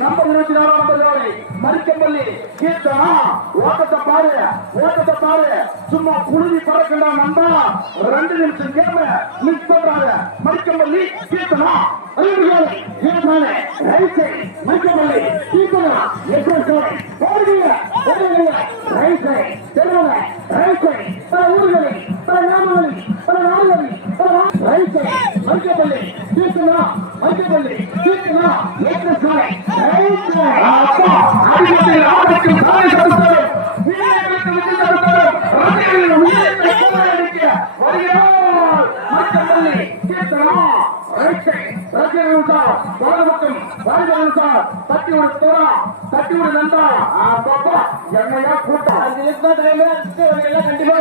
number 24 number வேலை மரிக்கப்பள்ளி கீர்த்தனா ஓட்டத்தை பாரு சும்மா புழுதி பறக்கண்டா நம்பா 2 நிமிஷம் கேம மிஸ் பண்றாங்க மரிக்கப்பள்ளி கீர்த்தனா மரிக்கப்பள்ளி கீர்த்தனா ஊர்களை பல நாமங்களை பல நாடுகளை மரிக்கப்பள்ளி கீர்த்தனா மரிக்கப்பள்ளி கீர்த்தனா கண்டிப்பா